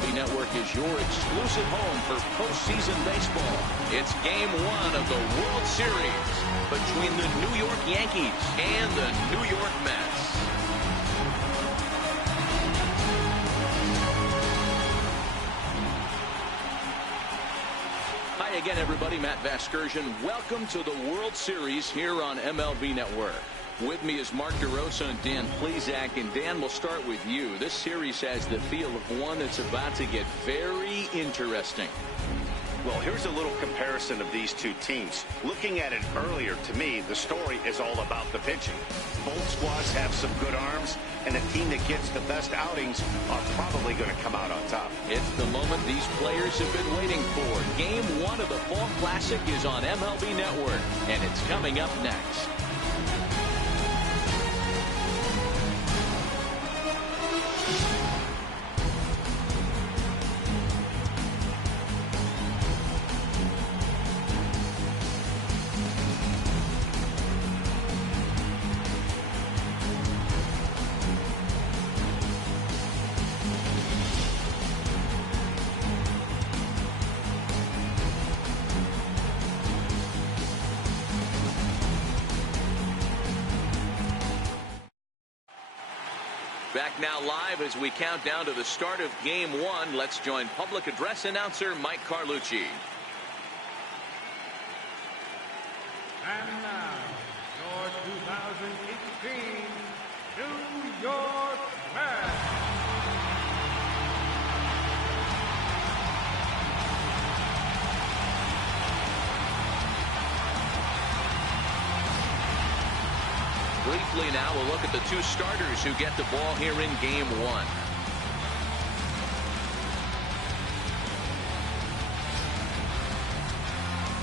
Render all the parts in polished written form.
MLB Network is your exclusive home for postseason baseball. It's Game 1 of the World Series between the New York Yankees and the New York Mets. Hi again, everybody. Matt Vasgersian. Welcome to the World Series here on MLB Network. With me is Mark DeRosa and Dan Plesac. And Dan, we'll start with you. This series has the feel of one that's about to get very interesting. Well, here's a little comparison of these two teams. Looking at it earlier, to me, the story is all about the pitching. Both squads have some good arms, and the team that gets the best outings are probably going to come out on top. It's the moment these players have been waiting for. Game 1 of the Fall Classic is on MLB Network, and it's coming up next. Back now live as we count down to the start of Game 1. Let's join public address announcer Mike Carlucci. And now, your 2018 New York Mets. Briefly now, we'll look at the two starters who get the ball here in Game 1.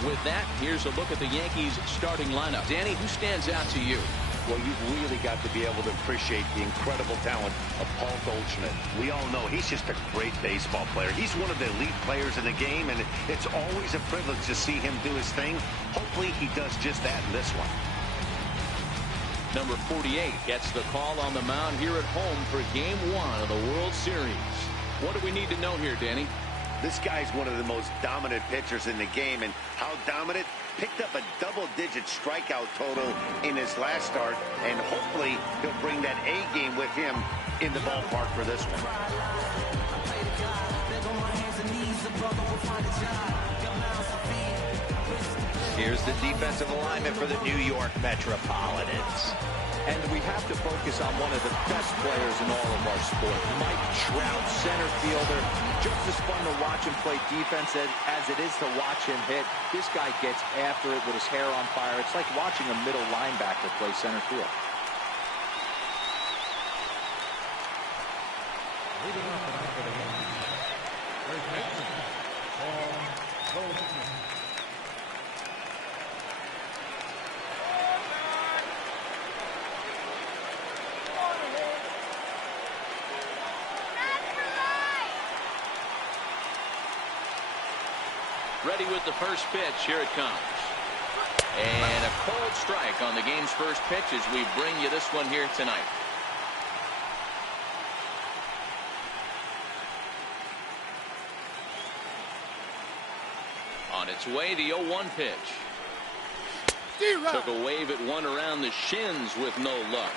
With that, here's a look at the Yankees starting lineup. Danny, who stands out to you? Well, you've really got to be able to appreciate the incredible talent of Paul Goldschmidt. We all know he's just a great baseball player. He's one of the elite players in the game, and it's always a privilege to see him do his thing. Hopefully he does just that in this one. Number 48 gets the call on the mound here at home for Game 1 of the World Series. What do we need to know here, Danny? This guy's one of the most dominant pitchers in the game, and how dominant? Picked up a double-digit strikeout total in his last start, and hopefully he'll bring that A game with him in the ballpark for this one. Here's the defensive alignment for the New York Metropolitans. And we have to focus on one of the best players in all of our sport. Mike Trout, center fielder. Just as fun to watch him play defense as it is to watch him hit. This guy gets after it with his hair on fire. It's like watching a middle linebacker play center field. Leading off the night for the Yankees, there's Paul Goldschmidt. Ready with the first pitch. Here it comes. And a cold strike on the game's first pitch as we bring you this one here tonight. On its way, the 0-1 pitch. Took a wave at one around the shins with no luck.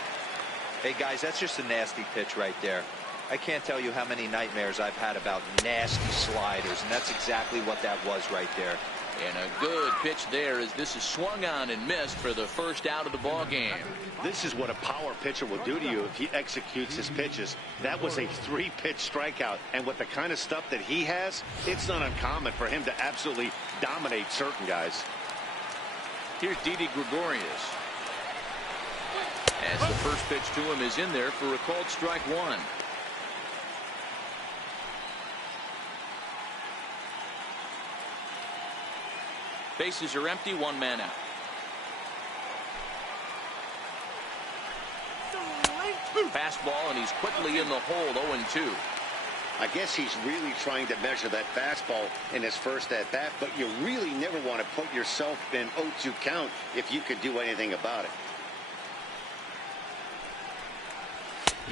Hey, guys, that's just a nasty pitch right there. I can't tell you how many nightmares I've had about nasty sliders, and that's exactly what that was right there. And a good pitch there as this is swung on and missed for the first out of the ball game. This is what a power pitcher will do to you if he executes his pitches. That was a 3-pitch strikeout, and with the kind of stuff that he has, it's not uncommon for him to absolutely dominate certain guys. Here's Didi Gregorius. As the first pitch to him is in there for a called strike one. Bases are empty, one man out. Fastball, and he's quickly in the hole, 0-2. I guess he's really trying to measure that fastball in his first at-bat, but you really never want to put yourself in 0-2 count if you could do anything about it.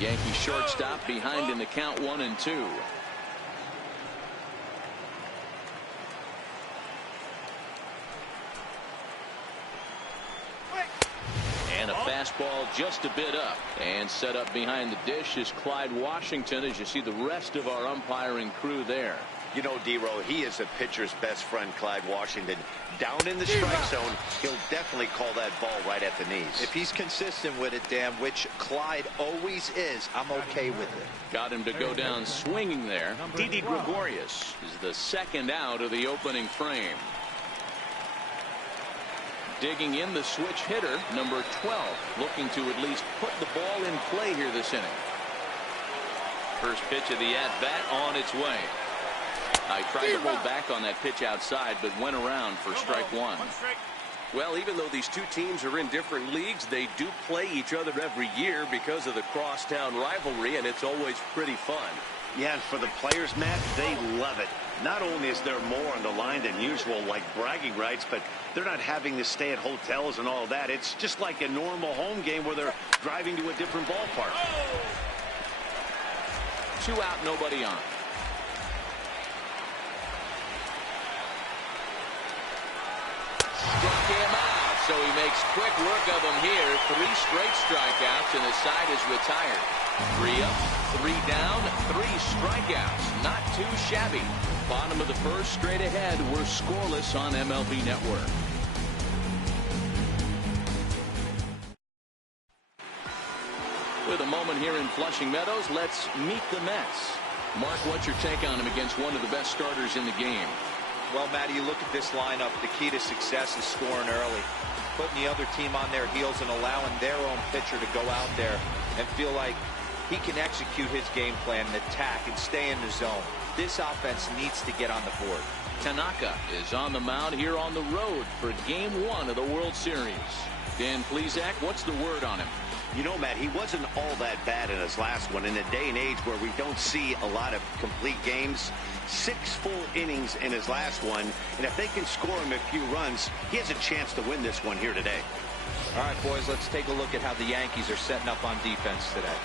Yankee shortstop behind in the count, 1-2. fastball just a bit up, and set up behind the dish is Clyde Washington, as you see the rest of our umpiring crew there. You know, D-Row, he is a pitcher's best friend, Clyde Washington. Down in the strike zone, he'll definitely call that ball right at the knees. If he's consistent with it, Dan, which Clyde always is, I'm okay with it. Got him to go down swinging there. Didi Gregorius is the second out of the opening frame. Digging in the switch hitter, number 12, looking to at least put the ball in play here this inning. First pitch of the at-bat on its way. I tried to hold back on that pitch outside, but went around for strike one. Well, even though these two teams are in different leagues, they do play each other every year because of the crosstown rivalry, and it's always pretty fun. Yeah, and for the players, Matt, they love it. Not only is there more on the line than usual, like bragging rights, but they're not having to stay at hotels and all that. It's just like a normal home game where they're driving to a different ballpark. 2 out, nobody on. Struck him out, so he makes quick work of him here. 3 straight strikeouts, and the side is retired. 3 up, 3 down, 3 strikeouts. Not too shabby. Bottom of the first, straight ahead. We're scoreless on MLB Network. With a moment here in Flushing Meadows, let's meet the Mets. Mark, what's your take on him against one of the best starters in the game? Well, Matty, you look at this lineup, the key to success is scoring early, putting the other team on their heels and allowing their own pitcher to go out there and feel like he can execute his game plan and attack and stay in the zone. This offense needs to get on the board. Tanaka is on the mound here on the road for Game 1 of the World Series. Dan Plesac, what's the word on him? You know, Matt, he wasn't all that bad in his last one. In a day and age where we don't see a lot of complete games, 6 full innings in his last one, and if they can score him a few runs, he has a chance to win this one here today. All right, boys, let's take a look at how the Yankees are setting up on defense today.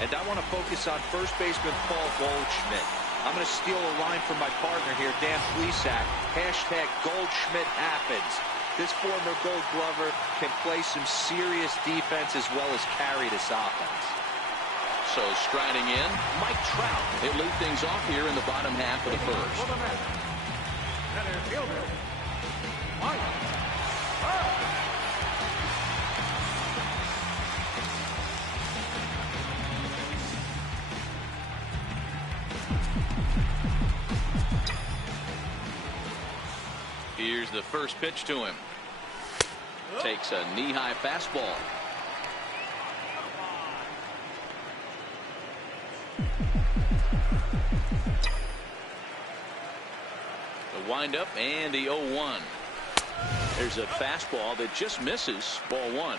And I want to focus on first baseman Paul Goldschmidt. I'm going to steal a line from my partner here, Dan Plesac. Hashtag Goldschmidt happens. This former Gold Glover can play some serious defense as well as carry this offense. So striding in, Mike Trout. They lead things off here in the bottom half of the first. For the Mets, center fielder, Mike Trout. Here's the first pitch to him. Takes a knee-high fastball. The windup and the 0-1. There's a fastball that just misses. Ball 1.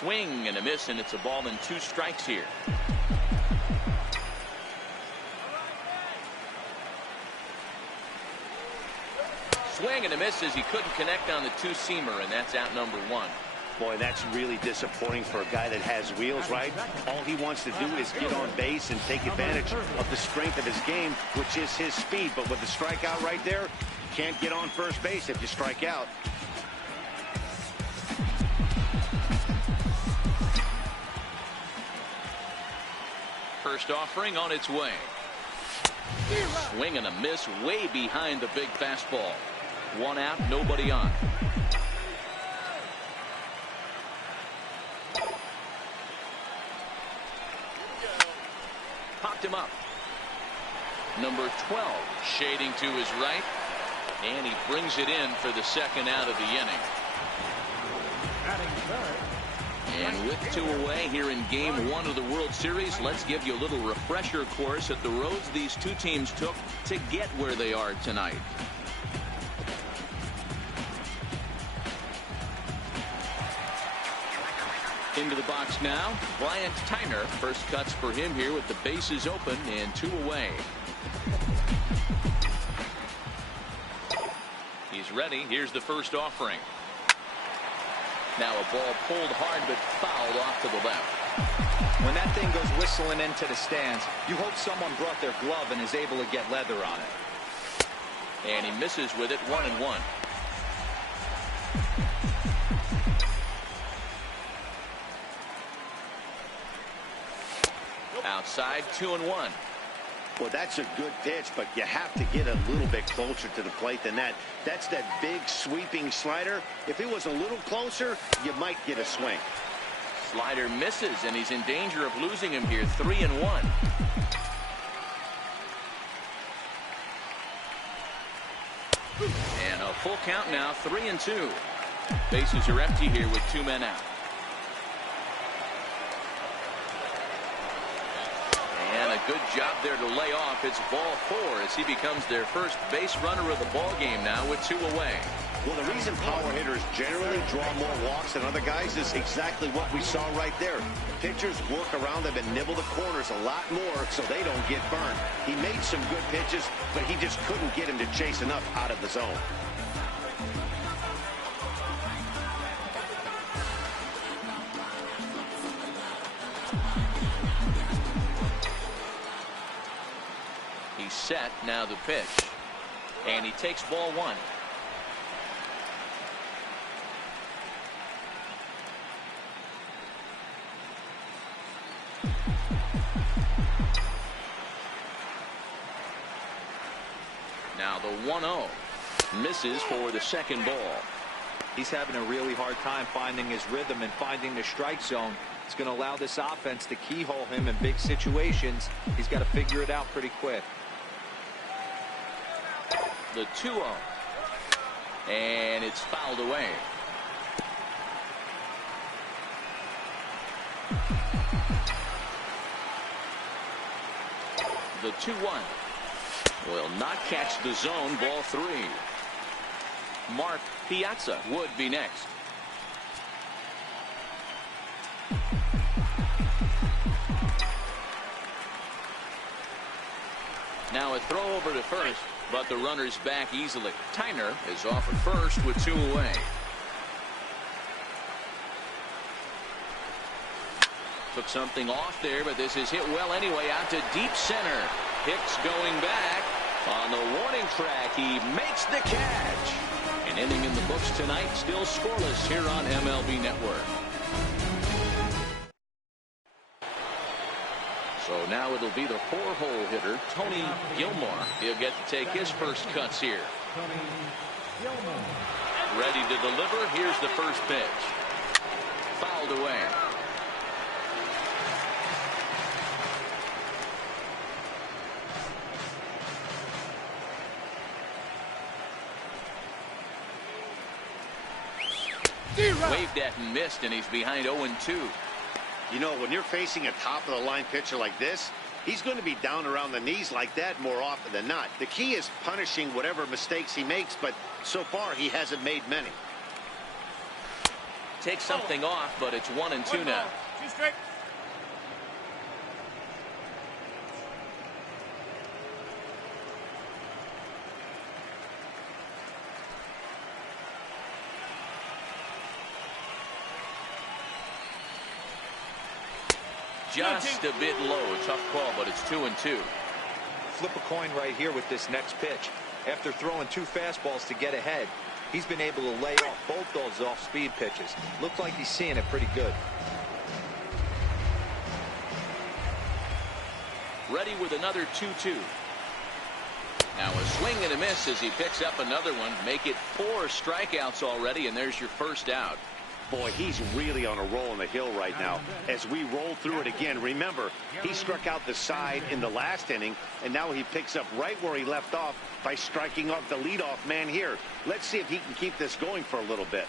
Swing and a miss, and it's a ball and 2 strikes here. Swing and a miss as he couldn't connect on the 2-seamer, and that's out number 1. Boy, that's really disappointing for a guy that has wheels, right? All he wants to do is get on base and take advantage of the strength of his game, which is his speed. But with the strikeout right there, you can't get on first base if you strike out. First offering on its way. Swing and a miss way behind the big fastball. 1 out, nobody on. Popped him up. Number 12 shading to his right, and he brings it in for the second out of the inning. Batting third. And with 2 away here in Game 1 of the World Series, let's give you a little refresher course at the roads these 2 teams took to get where they are tonight. Into the box now, Bryant Tyner. First cuts for him here with the bases open and 2 away. He's ready. Here's the first offering. Now a ball pulled hard but fouled off to the left. When that thing goes whistling into the stands, you hope someone brought their glove and is able to get leather on it. And he misses with it, 1-1. Outside, 2-1. Well, that's a good pitch, but you have to get a little bit closer to the plate than that. That's that big sweeping slider. If it was a little closer, you might get a swing. Slider misses, and he's in danger of losing him here, 3-1. And a full count now, 3-2. Bases are empty here with 2 men out. And a good job there to lay off. It's ball 4 as he becomes their first base runner of the ball game now with 2 away. Well, the reason power hitters generally draw more walks than other guys is exactly what we saw right there. Pitchers work around them and nibble the corners a lot more so they don't get burned. He made some good pitches, but he just couldn't get him to chase enough out of the zone. He's set, now the pitch. And he takes ball 1. Now the 1-0. Misses for the second ball. He's having a really hard time finding his rhythm and finding the strike zone. It's going to allow this offense to keyhole him in big situations. He's got to figure it out pretty quick. The 2-0. And it's fouled away. The 2-1. Will not catch the zone, ball 3. Mark Piazza would be next. Now a throw over to first, but the runner's back easily. Tyner is off at first with 2 away. Took something off there, but this is hit well anyway, out to deep center. Hicks going back. On the warning track, he makes the catch. An inning in the books tonight, still scoreless here on MLB Network. So now it'll be the 4-hole hitter, Tony Gilmore. He'll get to take his first cuts here. Ready to deliver. Here's the first pitch. Fouled away. Waved at and missed, and he's behind 0-2. You know, when you're facing a top-of-the-line pitcher like this, he's going to be down around the knees like that more often than not. The key is punishing whatever mistakes he makes, but so far he hasn't made many. Takes something off, but it's 1-2 now. 2 straight. Just a bit low. Tough call, but it's 2-2. Flip a coin right here with this next pitch. After throwing 2 fastballs to get ahead, he's been able to lay off both those off-speed pitches. Looks like he's seeing it pretty good. Ready with another 2-2. Now a swing and a miss as he picks up another one. Make it 4 strikeouts already, and there's your first out. Boy, he's really on a roll on the hill right now. As we roll through it again, remember, he struck out the side in the last inning, and now he picks up right where he left off by striking off the leadoff man here. Let's see if he can keep this going for a little bit.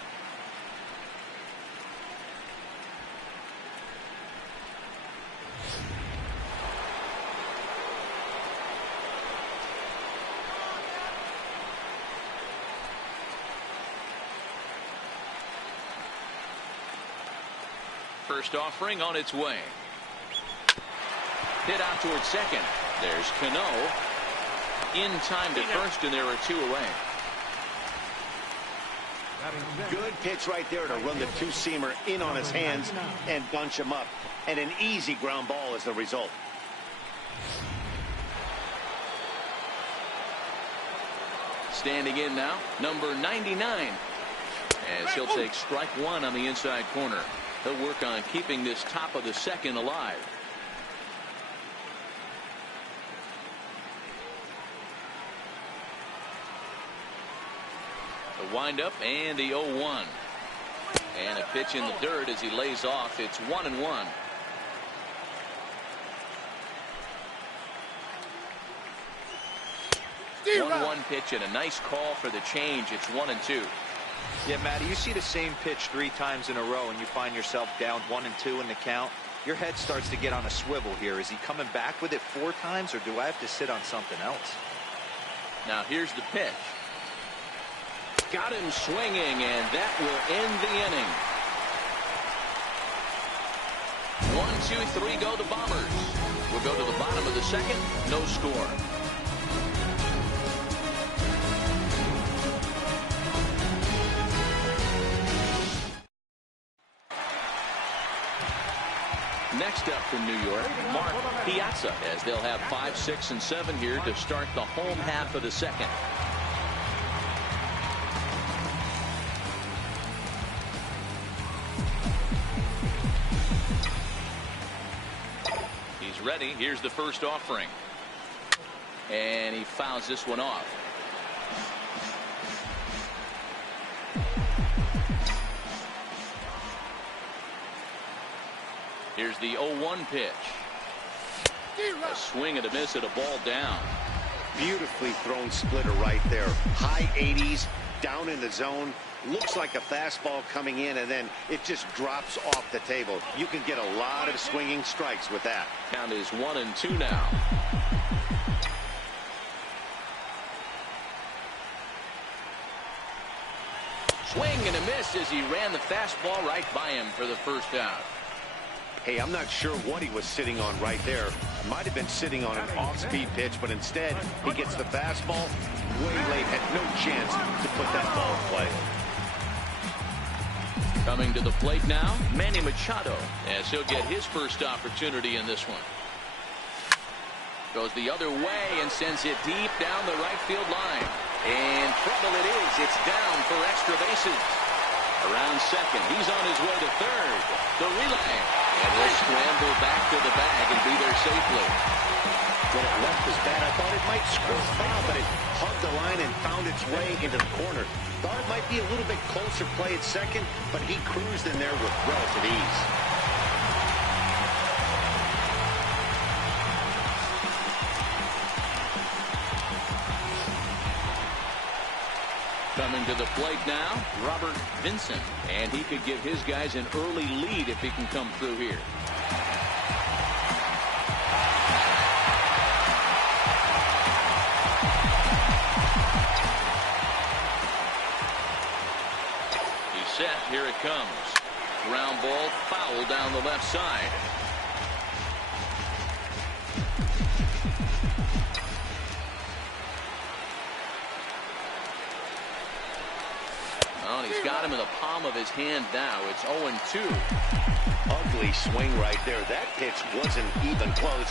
First offering on its way. Hit out towards second. There's Cano. In time to first, and there are 2 away. Good pitch right there to run the two-seamer in on his hands and bunch him up. And an easy ground ball is the result. Standing in now, number 99. As he'll take strike one on the inside corner. He'll work on keeping this top of the second alive. The windup and the 0-1. And a pitch in the dirt as he lays off. It's 1-1. One pitch and a nice call for the change. It's 1-2. Yeah, Matty, you see the same pitch 3 times in a row and you find yourself down 1-2 in the count. Your head starts to get on a swivel here. Is he coming back with it 4 times, or do I have to sit on something else? Now here's the pitch. Got him swinging, and that will end the inning. 1, 2, 3 go the Bombers. We'll go to the bottom of the second. No score. Next up from New York, Mark Piazza, as they'll have 5, 6, and 7 here to start the home half of the second. He's ready. Here's the first offering. And he fouls this one off. Here's the 0-1 pitch. A swing and a miss at a ball down. Beautifully thrown splitter right there. High 80s, down in the zone. Looks like a fastball coming in, and then it just drops off the table. You can get a lot of swinging strikes with that. Count is 1-2 now. Swing and a miss as he ran the fastball right by him for the first out. Hey, I'm not sure what he was sitting on right there. Might have been sitting on an off-speed pitch, but instead he gets the fastball way late, had no chance to put that ball in play. Coming to the plate now, Manny Machado, as he'll get his first opportunity in this one. Goes the other way and sends it deep down the right field line. And trouble it is. It's down for extra bases. Around second, he's on his way to third. The relay. And he'll scramble back to the bag and be there safely. When it left his bat, I thought it might squirt foul, but it hugged the line and found its way into the corner. Thought it might be a little bit closer play at second, but he cruised in there with relative ease. Coming to the plate now, Robert Vincent. And he could give his guys an early lead if he can come through here. He's set. Here it comes. Ground ball foul down the left side. Oh, and he's got him in the palm of his hand now. It's 0-2. Ugly swing right there. That pitch wasn't even close.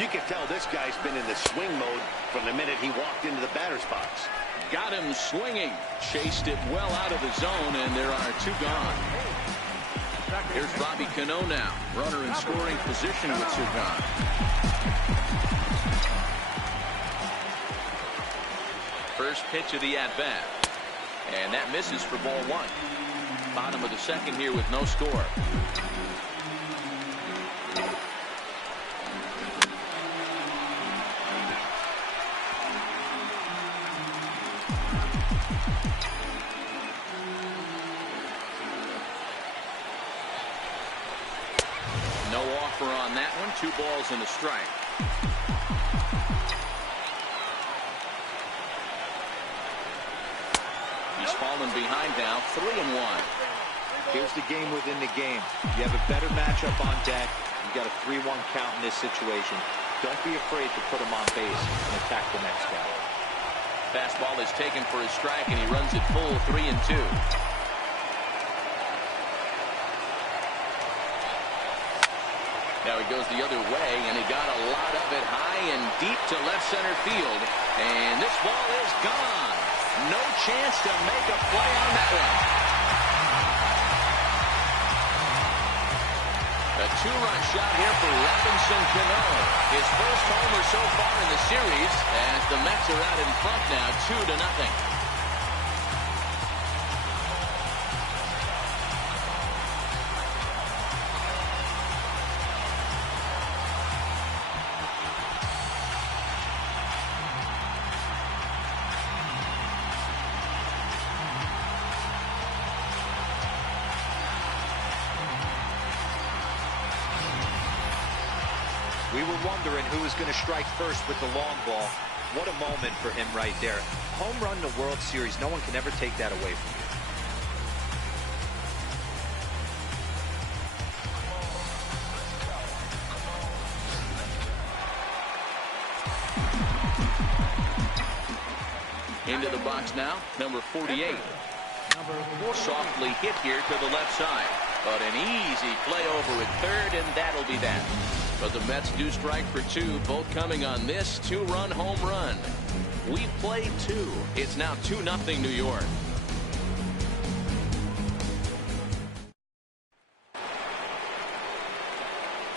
You can tell this guy's been in the swing mode from the minute he walked into the batter's box. Got him swinging. Chased it well out of the zone, and there are 2 gone. Here's Robbie Cano now. Runner in scoring position with 2 gone. First pitch of the at-bat. And that misses for ball 1. Bottom of the second here with no score. No offer on that one. 2 balls and a strike. He's fallen behind now, 3-1. Here's the game within the game. You have a better matchup on deck. You got a 3-1 count in this situation. Don't be afraid to put him on base and attack the next guy. Fastball is taken for a strike, and he runs it full, 3-2. Now he goes the other way, and he got a lot of it high and deep to left center field. And this ball is gone. No chance to make a play on that one. A two-run shot here for Robinson Cano. His first homer so far in the series, as the Mets are out in front now, 2-0. We were wondering who was going to strike first with the long ball. What a moment for him right there. Home run in the World Series. No one can ever take that away from you. Into the box now, number 48. Softly hit here to the left side. But an easy play over at third, and that'll be that. But the Mets do strike for two, both coming on this two-run home run. We played two. It's now 2-0 New York.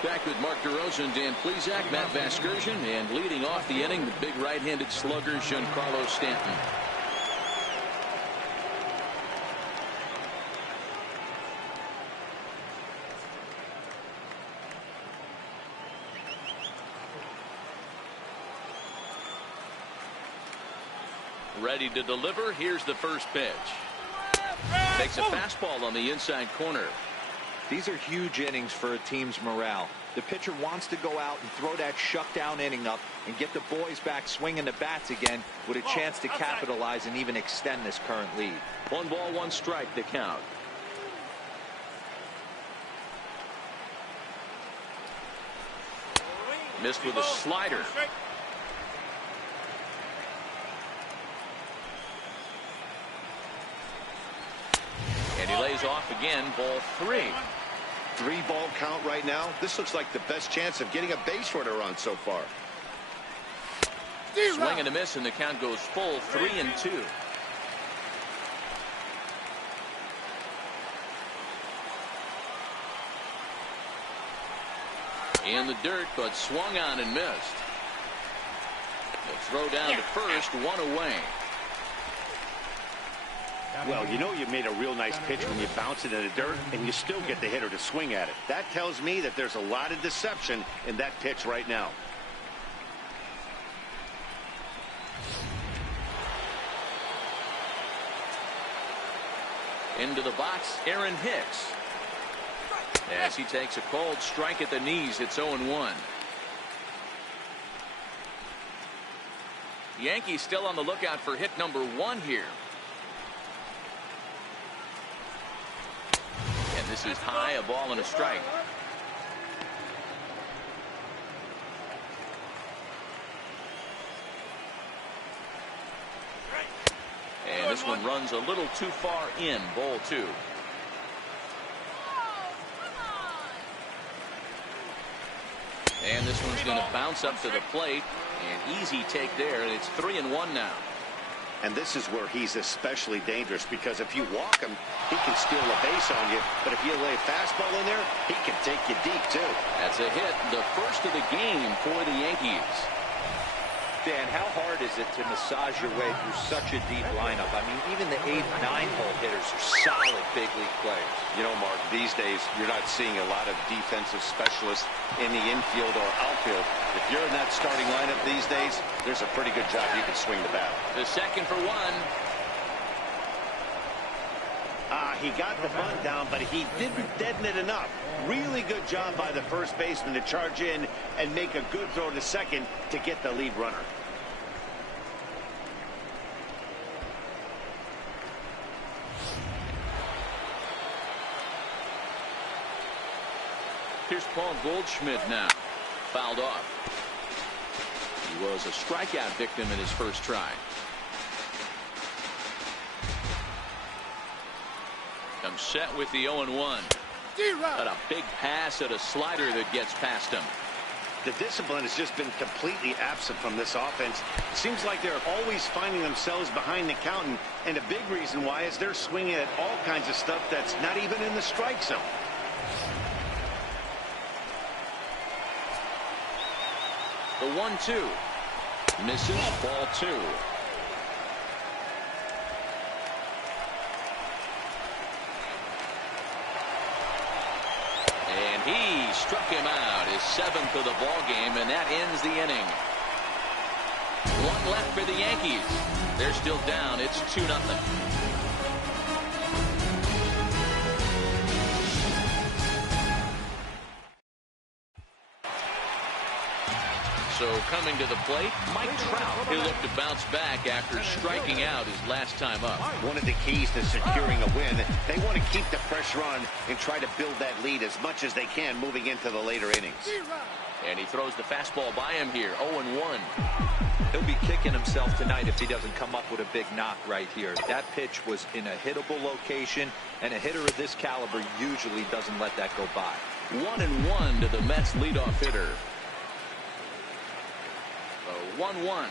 Back with Mark DeRosa and Dan Plesac, Matt Vasgersian, and leading off the inning, the big right-handed slugger, Giancarlo Stanton. Ready to deliver. Here's the first pitch. Takes a fastball on the inside corner. These are huge innings for a team's morale. The pitcher wants to go out and throw that shutdown inning up and get the boys back swinging the bats again with a chance to capitalize and even extend this current lead. 1 ball, 1 strike, the count. Missed with a slider. And he lays off again, ball 3. 3-ball count right now. This looks like the best chance of getting a base runner on so far. Swing and a miss, and the count goes full 3-2. In the dirt, but swung on and missed. The throw down to first, 1 away. Well, you know you made a real nice pitch when you bounce it in the dirt and you still get the hitter to swing at it. That tells me that there's a lot of deception in that pitch right now. Into the box, Aaron Hicks. As he takes a cold strike at the knees, it's 0-1. Yankees still on the lookout for hit number 1 here. And this is high, a ball and a strike. And this one runs a little too far in, ball 2. And this one's going to bounce up to the plate. An easy take there, and it's 3-1 now. And this is where he's especially dangerous, because if you walk him, he can steal a base on you. But if you lay a fastball in there, he can take you deep, too. That's a hit, the first of the game for the Yankees. Dan, how hard is it to massage your way through such a deep lineup? I mean, even the 8, 9-hole hitters are solid big league players. You know, Mark, these days you're not seeing a lot of defensive specialists in the infield or outfield. If you're in that starting lineup these days, there's a pretty good job you can swing the bat. The second for 1. He got the bunt down, but he didn't deaden it enough. Really good job by the first baseman to charge in and make a good throw to second to get the lead runner. Here's Paul Goldschmidt now. Fouled off. He was a strikeout victim in his first try. Comes set with the 0-1. But a big pass at a slider that gets past him. The discipline has just been completely absent from this offense. Seems like they're always finding themselves behind the count, and a big reason why is they're swinging at all kinds of stuff that's not even in the strike zone. The 1-2 misses, ball 2. And he struck him out, his 7th of the ball game, and that ends the inning. 1 left for the Yankees. They're still down. It's 2-0. So coming to the plate, Mike Trout. He'll look to bounce back after striking out his last time up. One of the keys to securing a win, they want to keep the pressure on and try to build that lead as much as they can moving into the later innings. And he throws the fastball by him here, 0-1. He'll be kicking himself tonight if he doesn't come up with a big knock right here. That pitch was in a hittable location, and a hitter of this caliber usually doesn't let that go by. 1-1 to the Mets leadoff hitter. 1-1.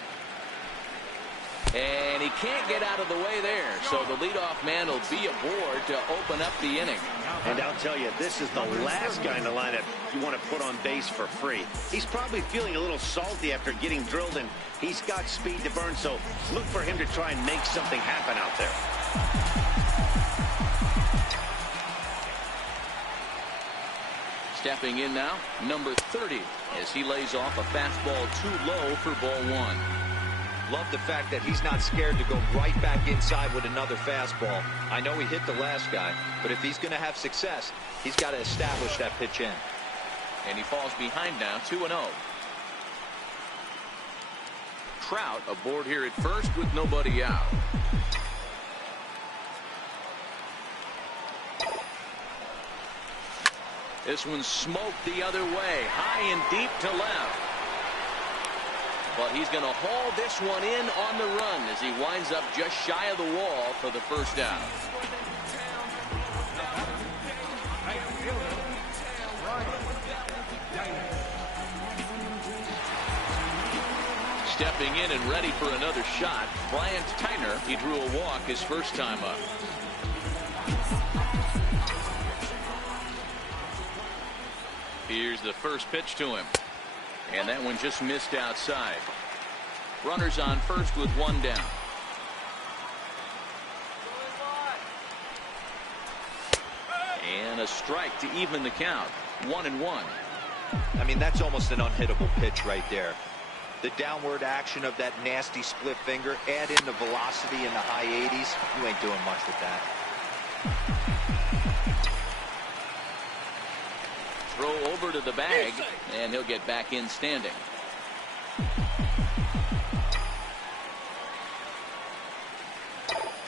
And he can't get out of the way there, so the leadoff man will be aboard to open up the inning. And I'll tell you, this is the last guy in the lineup you want to put on base for free. He's probably feeling a little salty after getting drilled, and he's got speed to burn, so look for him to try and make something happen out there. Stepping in now, number 30, as he lays off a fastball too low for ball 1. Love the fact that he's not scared to go right back inside with another fastball. I know he hit the last guy, but if he's going to have success, he's got to establish that pitch in. And he falls behind now, 2-0. Trout aboard here at first with nobody out. This one's smoked the other way, high and deep to left. But he's going to haul this one in on the run as he winds up just shy of the wall for the first out. Stepping in and ready for another shot, Bryant Tyner. He drew a walk his first time up. Here's the first pitch to him. And that one just missed outside. Runners on first with 1 down. And a strike to even the count. 1-1. I mean, that's almost an unhittable pitch right there. The downward action of that nasty split finger, add in the velocity in the high 80s. You ain't doing much with that. Throw over to the bag, and he'll get back in standing.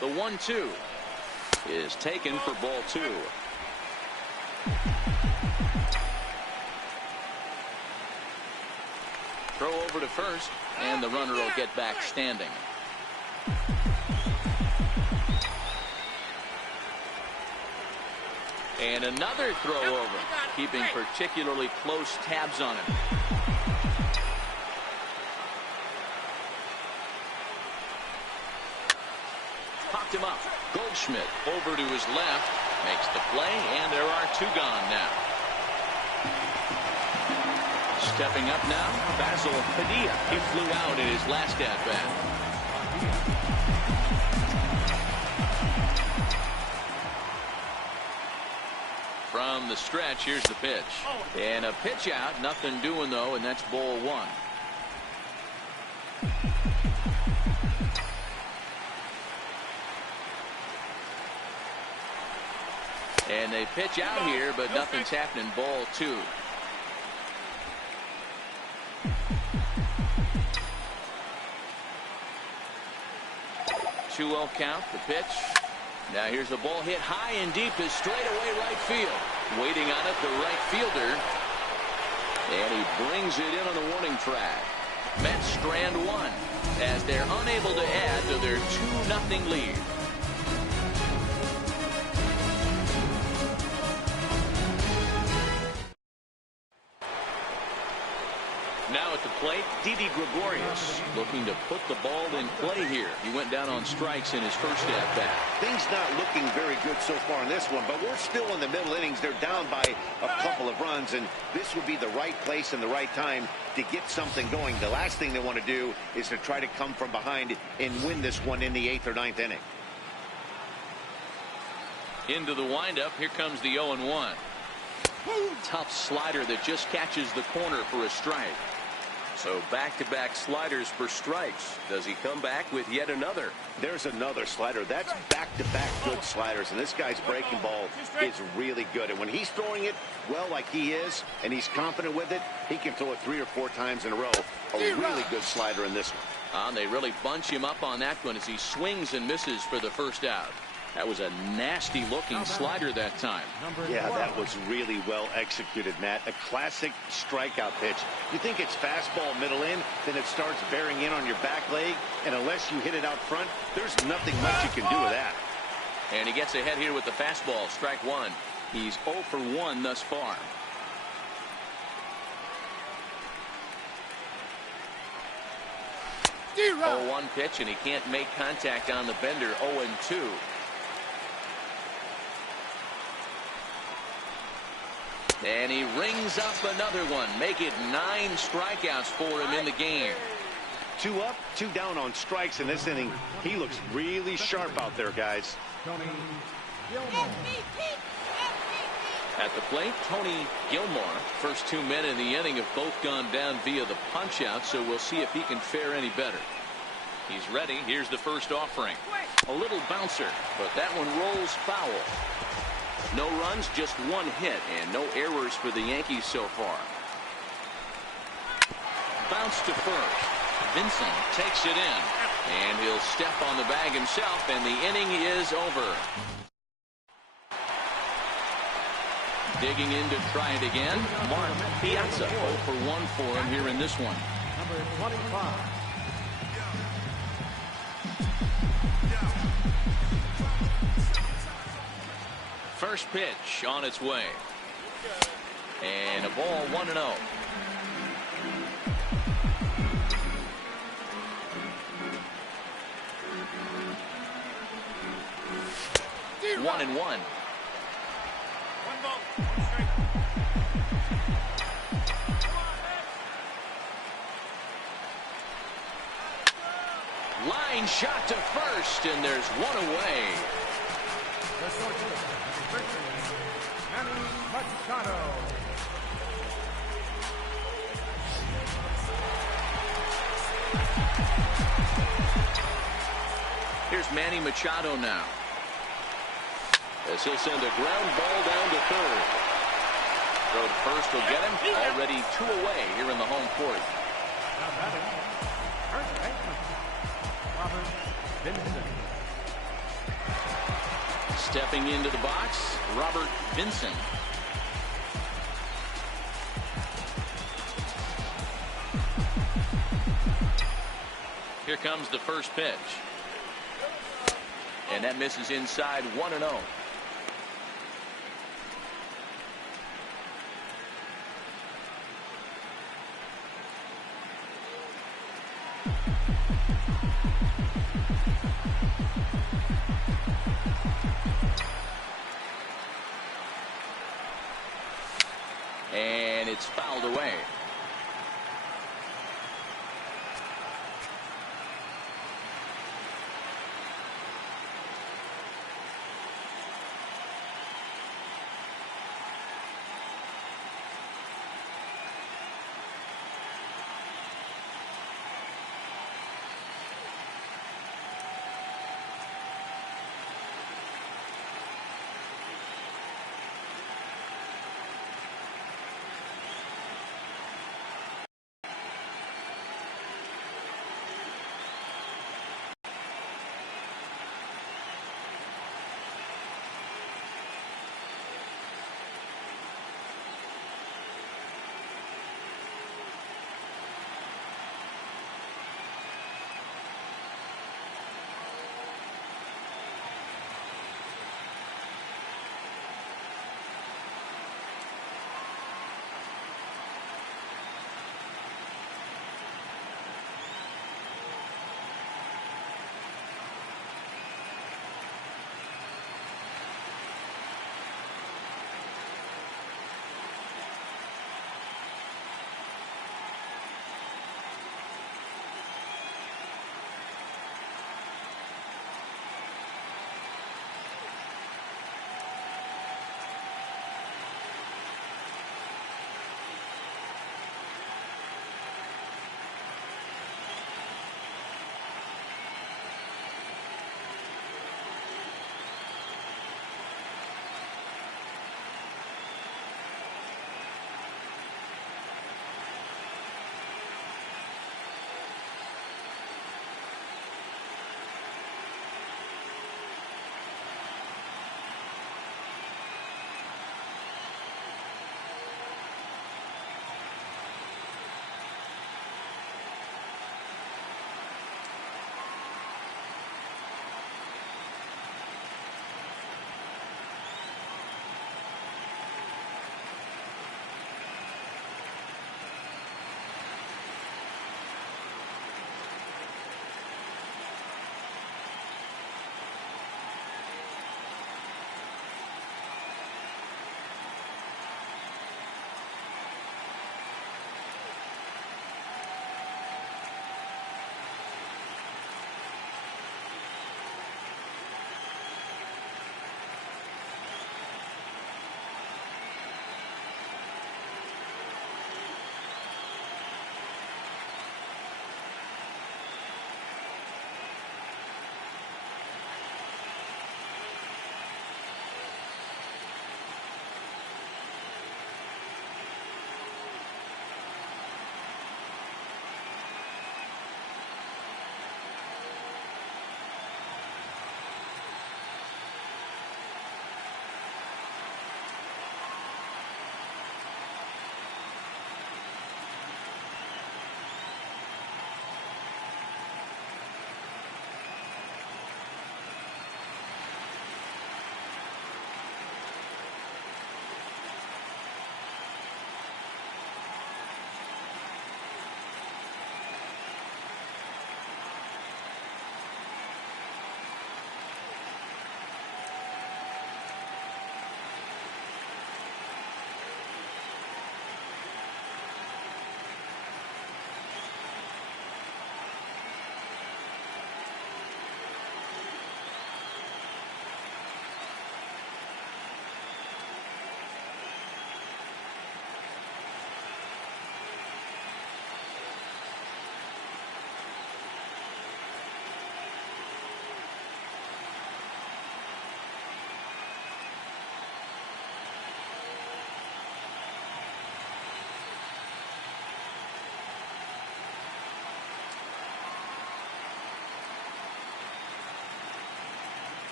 The 1-2 is taken for ball 2. Throw over to first, and the runner will get back standing. And another throw over, keeping particularly close tabs on him. Popped him up. Goldschmidt over to his left, makes the play, and there are 2 gone now. Stepping up now, Basil Padilla. He flew out in his last at-bat. From the stretch, here's the pitch. And a pitch out, nothing doing though, and that's ball 1. And they pitch out here, but nothing's happening. Ball 2. Two-0 count, the pitch. Now here's the ball hit high and deep to straightaway right field. Waiting on it, the right fielder. And he brings it in on the warning track. Mets strand 1 as they're unable to add to their 2-0 lead. Now at the plate, Didi Gregorius looking to put the ball in play here. He went down on strikes in his first at bat. Things not looking very good so far in this one, but we're still in the middle innings. They're down by a couple of runs, and this would be the right place and the right time to get something going. The last thing they want to do is to try to come from behind and win this one in the 8th or 9th inning. Into the windup. Here comes the 0-1. Tough slider that just catches the corner for a strike. So back-to-back sliders for strikes. Does he come back with yet another? There's another slider. That's back-to-back good sliders, and this guy's breaking ball is really good. And when he's throwing it well like he is, and he's confident with it, he can throw it 3 or 4 times in a row. A really good slider in this one. They really bunch him up on that one as he swings and misses for the first out. That was a nasty looking slider that time. Yeah, that was really well executed, Matt. A classic strikeout pitch. You think it's fastball middle in, then it starts bearing in on your back leg, and unless you hit it out front, there's nothing much you can do with that. And he gets ahead here with the fastball. Strike one. He's 0 for 1 thus far. Oh, 1 pitch, and he can't make contact on the bender. 0-2. And he rings up another one. Make it 9 strikeouts for him in the game. 2 up, 2 down on strikes in this inning. He looks really sharp out there, guys. At the plate, Tony Gilmore. First 2 men in the inning have both gone down via the punch out, so we'll see if he can fare any better. He's ready. Here's the first offering. A little bouncer, but that one rolls foul. No runs, just 1 hit, and no errors for the Yankees so far. Bounce to first. Vincent takes it in, and he'll step on the bag himself, and the inning is over. Digging in to try it again, Mark Piazza. 0 for 1 for him here in this one. Number 25. First pitch on its way. And a ball 1-0. One and one. Line shot to first, and there's 1 away. Here's Manny Machado now. This will send a ground ball down to third. Throw to first will get him. Already 2 away here in the home court. Stepping into the box, Robert Vincent. Here comes the first pitch. And that misses inside. 1-0. And it's fouled away.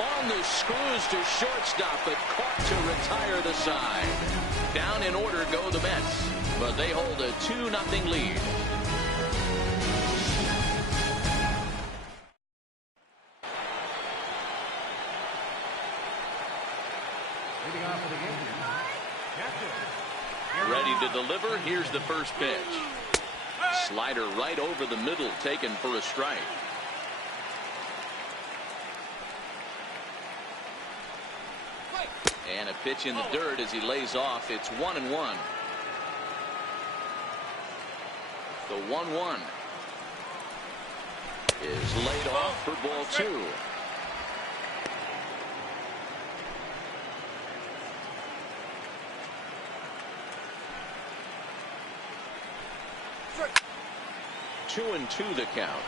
On the screws to shortstop, but caught to retire the side. Down in order go the Mets, but they hold a 2-0 lead. Leading off for the game. Catcher. Ready to deliver. Here's the first pitch. Slider right over the middle, taken for a strike. And a pitch in the dirt as he lays off. It's 1-1. The 1-1 is laid off for ball 2. Two and two the count.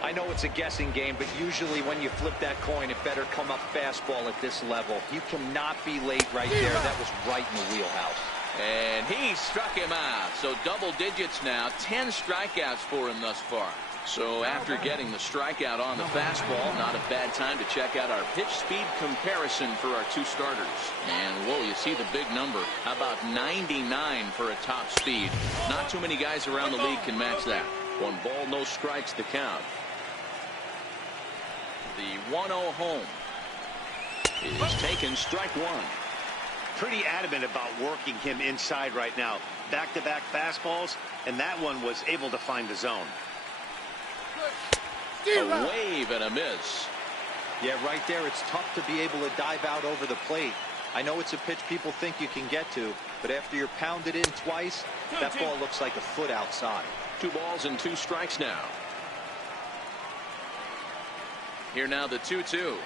I know it's a guessing game, but usually when you flip that coin, it better come up fastball at this level. You cannot be late right there. That was right in the wheelhouse. And he struck him out. So double digits now. 10 strikeouts for him thus far. So after getting the strikeout on the fastball, not a bad time to check out our pitch speed comparison for our two starters. And, whoa, you see the big number. How about 99 for a top speed? Not too many guys around the league can match that. 1 ball, no strikes the count. The 1-0 home is taken, strike 1. Pretty adamant about working him inside right now. Back-to-back fastballs, and that one was able to find the zone. A wave and a miss. Yeah, right there, it's tough to be able to dive out over the plate. I know it's a pitch people think you can get to, but after you're pounded in twice, that ball looks like a foot outside. 2 balls and 2 strikes now. Here now the 2-2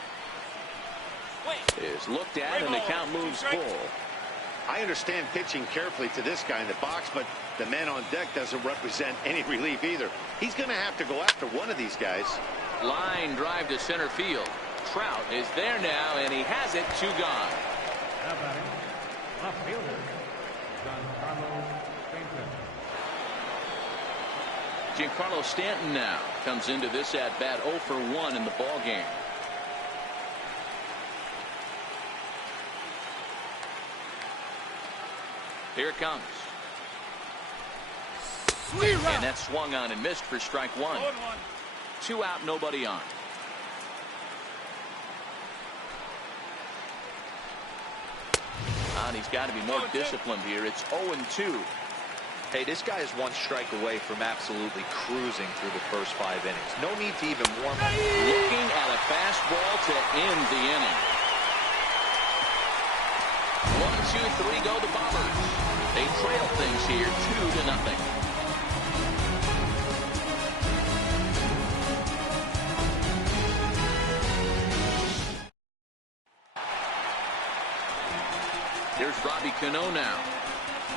is looked at, and the count moves full. I understand pitching carefully to this guy in the box, but the man on deck doesn't represent any relief either. He's going to have to go after one of these guys. Line drive to center field. Trout is there now, and he has it. 2 gone. Now batting, left fielder, Giancarlo Stanton now comes into this at bat 0 for 1 in the ball game. Here it comes. And that swung on and missed for strike 1. 2 out, nobody on. And he's got to be more disciplined here. It's 0-2. Hey, this guy is 1 strike away from absolutely cruising through the first 5 innings. No need to even warm up. Looking at a fastball to end the inning. 1, 2, 3 go the Bombers. They trail things here 2-0. Here's Robbie Cano now.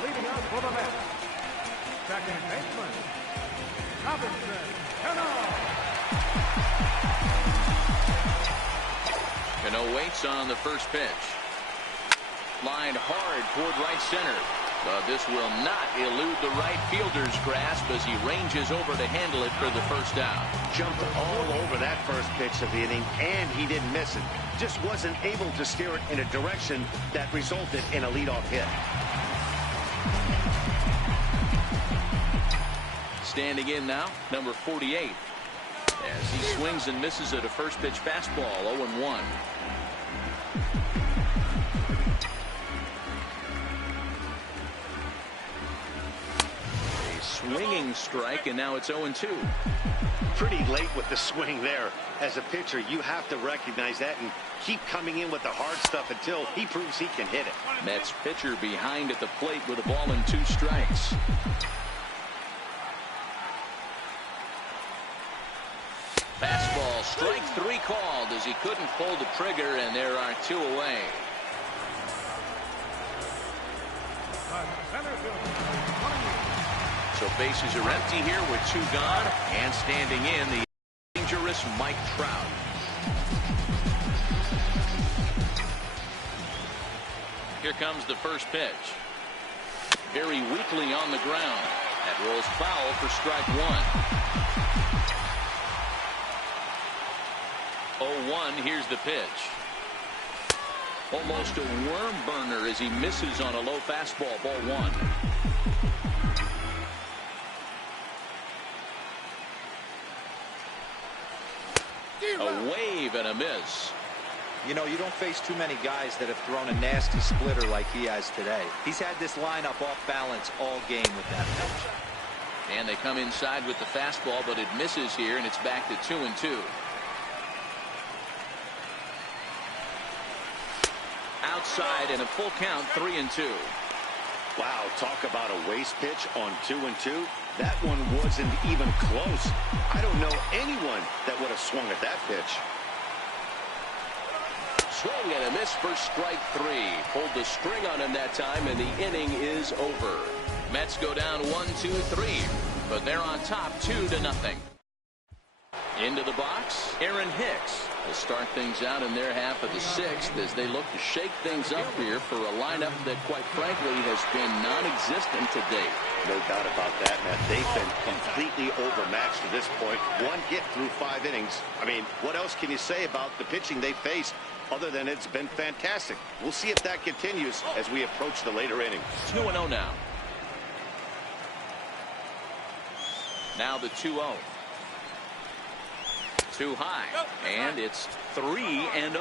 leading out for the Mets. Second baseman, Robinson Cano. Cano waits on the first pitch. Lined hard toward right center. But this will not elude the right fielder's grasp as he ranges over to handle it for the first down. Jumped all over that first pitch of the inning, and he didn't miss it. Just wasn't able to steer it in a direction that resulted in a leadoff hit. Standing in now, number 48. As he swings and misses at a first pitch fastball, 0-1. A swinging strike, and now it's 0-2. Pretty late with the swing there. As a pitcher, you have to recognize that and keep coming in with the hard stuff until he proves he can hit it. Mets pitcher behind at the plate with a ball and 2 strikes. Fastball, strike 3 called as he couldn't pull the trigger, and there are 2 away. So bases are empty here with 2 gone, and standing in the dangerous Mike Trout. Here comes the first pitch. Very weakly on the ground. That rolls foul for strike one. 0-1. Here's the pitch. Almost a worm burner as he misses on a low fastball. Ball one. A wave and a miss. You know, you don't face too many guys that have thrown a nasty splitter like he has today. He's had this lineup off balance all game with that pitch. And they come inside with the fastball, but it misses here, and it's back to 2-2. Outside and a full count, 3-2. Wow, talk about a waste pitch on 2-2. That one wasn't even close. I don't know anyone that would have swung at that pitch. Swing and a miss for strike three. Pulled the string on him that time, and the inning is over. Mets go down 1-2-3, but they're on top 2-0. Into the box, Aaron Hicks will start things out in their half of the sixth as they look to shake things up here for a lineup that, quite frankly, has been non-existent to date. No doubt about that, Matt. They've been completely overmatched to this point. One hit through 5 innings. I mean, what else can you say about the pitching they faced other than it's been fantastic? We'll see if that continues as we approach the later innings. 2-0 now. Now the 2-0. Too high, and it's 3-0.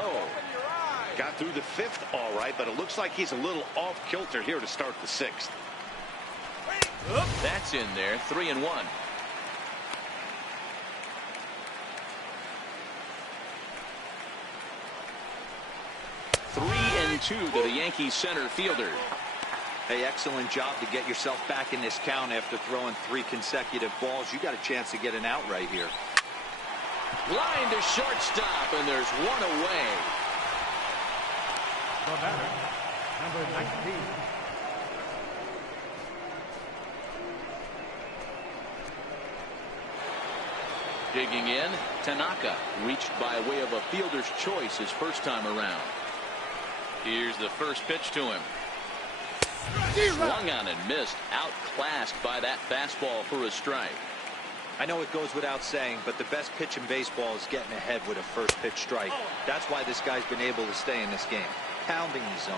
Got through the 5th all right, but it looks like he's a little off kilter here to start the 6th. That's in there. 3-1. Three and 2 to the Yankees center fielder. Hey, excellent job to get yourself back in this count after throwing 3 consecutive balls. You got a chance to get an out right here. Line to shortstop, and there's one away. The batter, number 19. Digging in, Tanaka reached by way of a fielder's choice his first time around. Here's the first pitch to him. Swung on and missed, outclassed by that fastball for a strike. I know it goes without saying, but the best pitch in baseball is getting ahead with a first pitch strike. That's why this guy's been able to stay in this game, pounding the zone.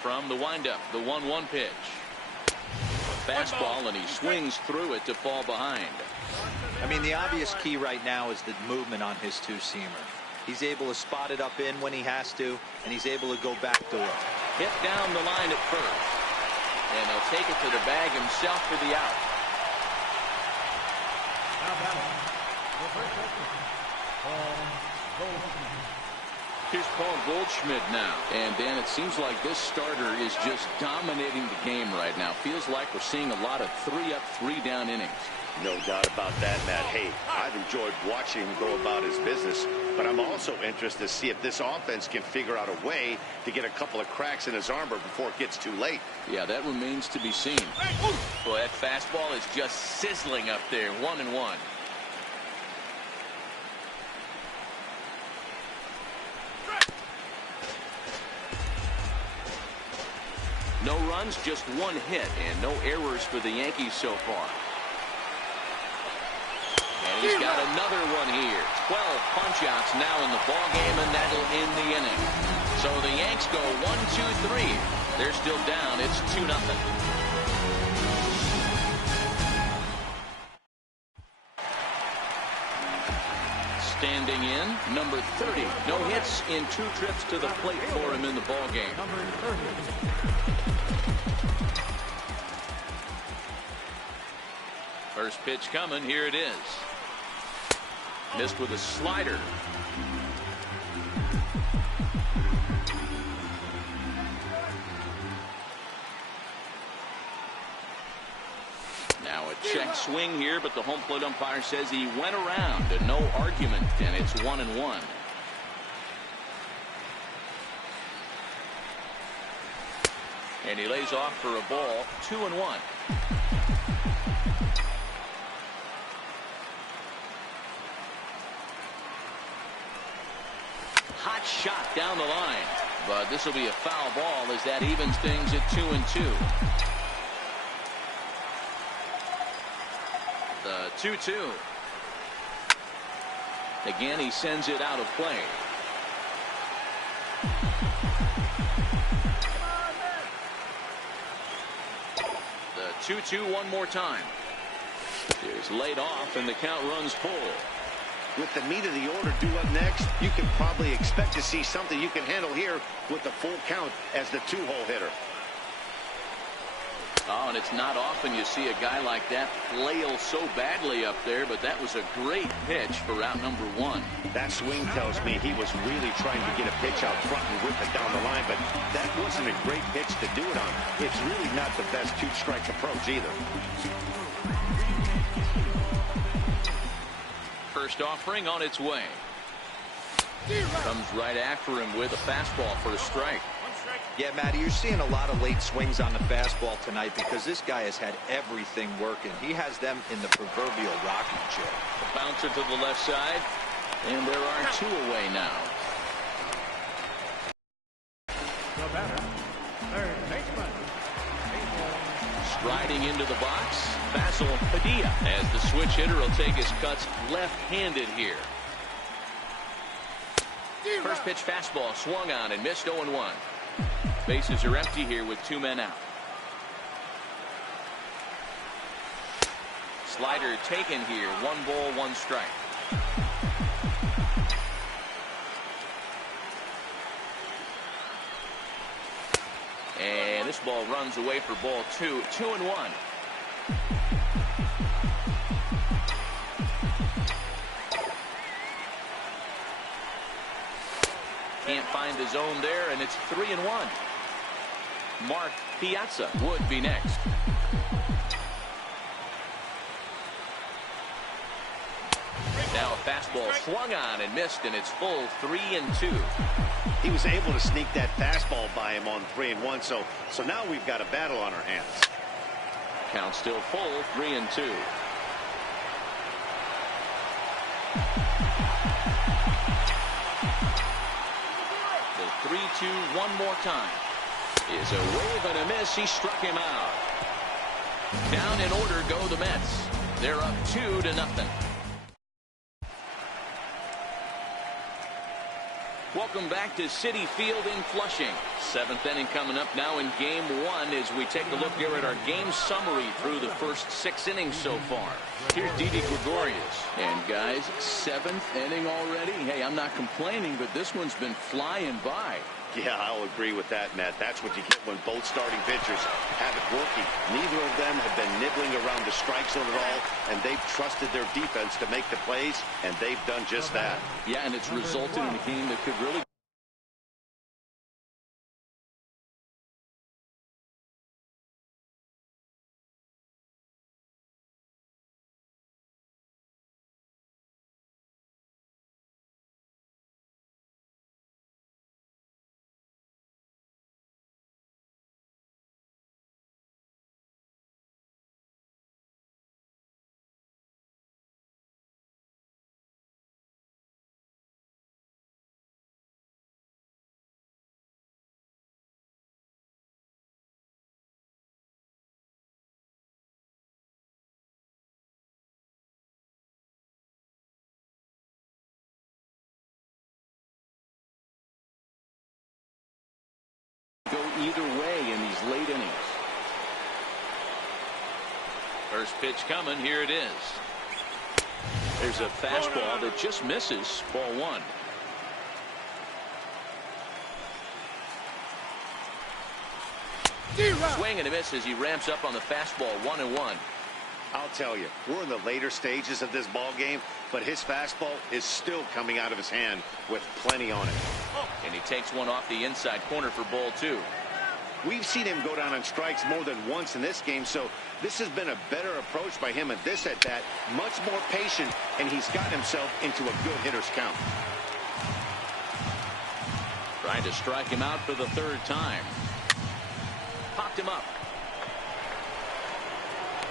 From the windup, the 1-1 pitch. A fastball, and he swings through it to fall behind. I mean, the obvious key right now is the movement on his two-seamer. He's able to spot it up in when he has to, and he's able to go backdoor. Hit down the line at first, and he'll take it to the bag himself for the out. Now batting, the first baseman, Paul Goldschmidt. Here's Paul Goldschmidt now. And, Dan, it seems like this starter is just dominating the game right now. Feels like we're seeing a lot of 3-up, 3-down innings. No doubt about that, Matt. Hey, I've enjoyed watching him go about his business, but I'm also interested to see if this offense can figure out a way to get a couple of cracks in his armor before it gets too late. Yeah, that remains to be seen. Boy, that fastball is just sizzling up there. 1-1. No runs, just 1 hit, and no errors for the Yankees so far. And he's got another one here. 12 punch-outs now in the ballgame, and that'll end the inning. So the Yanks go 1-2-3. They're still down. It's 2-0. Standing in, number 30. No hits in 2 trips to the plate for him in the ballgame. Number 30. First pitch coming. Here it is. Missed with a slider. Now a check swing here, but the home plate umpire says he went around and no argument, and it's 1-1. And he lays off for a ball. 2-1. Hot shot down the line. But this will be a foul ball as that evens things at 2-2. The 2-2. Again, he sends it out of play. The 2-2 one more time. Is laid off and the count runs full. With the meat of the order due up next, you can probably expect to see something you can handle here with the full count as the 2-hole hitter. Oh, and it's not often you see a guy like that flail so badly up there, but that was a great pitch for out number 1. That swing tells me he was really trying to get a pitch out front and whip it down the line, but that wasn't a great pitch to do it on. It's really not the best two-strike approach either. First offering on its way. Comes right after him with a fastball for a strike. Yeah, Matty, you're seeing a lot of late swings on the fastball tonight because this guy has had everything working. He has them in the proverbial rocking chair. A bouncer to the left side, and there are 2 away now. The batter, third baseman. Striding into the box, Basil Padilla, as the switch hitter will take his cuts left-handed here. First pitch fastball swung on and missed 0-1. Bases are empty here with 2 men out. Slider taken here. 1 ball, 1 strike. And this ball runs away for ball 2. 2-1. Can't find the zone there, and it's 3-1. Mark Piazza would be next. Now a fastball swung on and missed, and it's full 3-2. He was able to sneak that fastball by him on 3-1, so now we've got a battle on our hands. Count still full, 3-2. The 3-2 one more time. Is a wave and a miss. He struck him out. Down in order go the Mets. They're up 2-0. Welcome back to Citi Field in Flushing. 7th inning coming up now in game 1 as we take a look here at our game summary through the first 6 innings so far. Here's Didi Gregorius. And guys, 7th inning already. Hey, I'm not complaining, but this one's been flying by. Yeah, I'll agree with that, Matt. That's what you get when both starting pitchers have it working. Neither of them have been nibbling around the strike zone at all, and they've trusted their defense to make the plays, and they've done just that. Yeah, and it's resulted in a game that could really go either way in these late innings. First pitch coming. Here it is. There's a fastball that just misses. Ball 1. Swing and a miss as he ramps up on the fastball. 1-1. I'll tell you, we're in the later stages of this ball game, but his fastball is still coming out of his hand with plenty on it. And he takes one off the inside corner for ball 2. We've seen him go down on strikes more than once in this game, so this has been a better approach by him at this at-bat, much more patient, and he's gotten himself into a good hitter's count. Trying to strike him out for the 3rd time. Popped him up.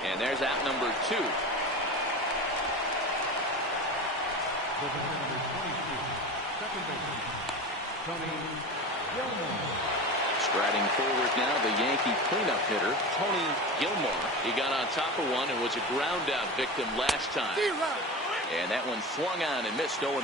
And there's out number 2. Number 22, second baseman, Tony Striding forward now, the Yankee cleanup hitter, Tony Gilmore. He got on top of one and was a ground out victim last time. And that one swung on and missed 0-1.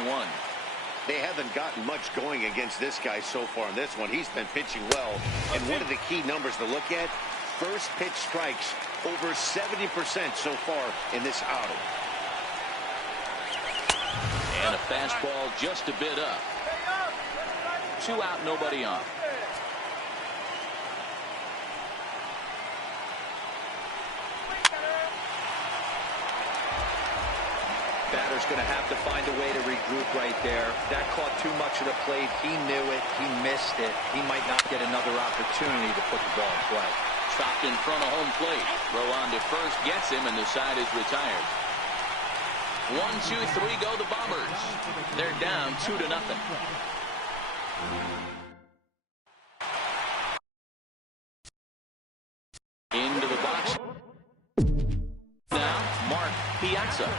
They haven't gotten much going against this guy so far in this one. He's been pitching well. And one of the key numbers to look at, first pitch strikes, over 70% so far in this outing. And a fastball just a bit up. 2 out, nobody on. Batter's going to have to find a way to regroup right there. That caught too much of the plate. He knew it. He missed it. He might not get another opportunity to put the ball in play. Stopped in front of home plate. Throw on to first, gets him, and the side is retired. 1, 2, 3 go the Bombers. They're down 2-0. Into the box. Now, Mark Piazza.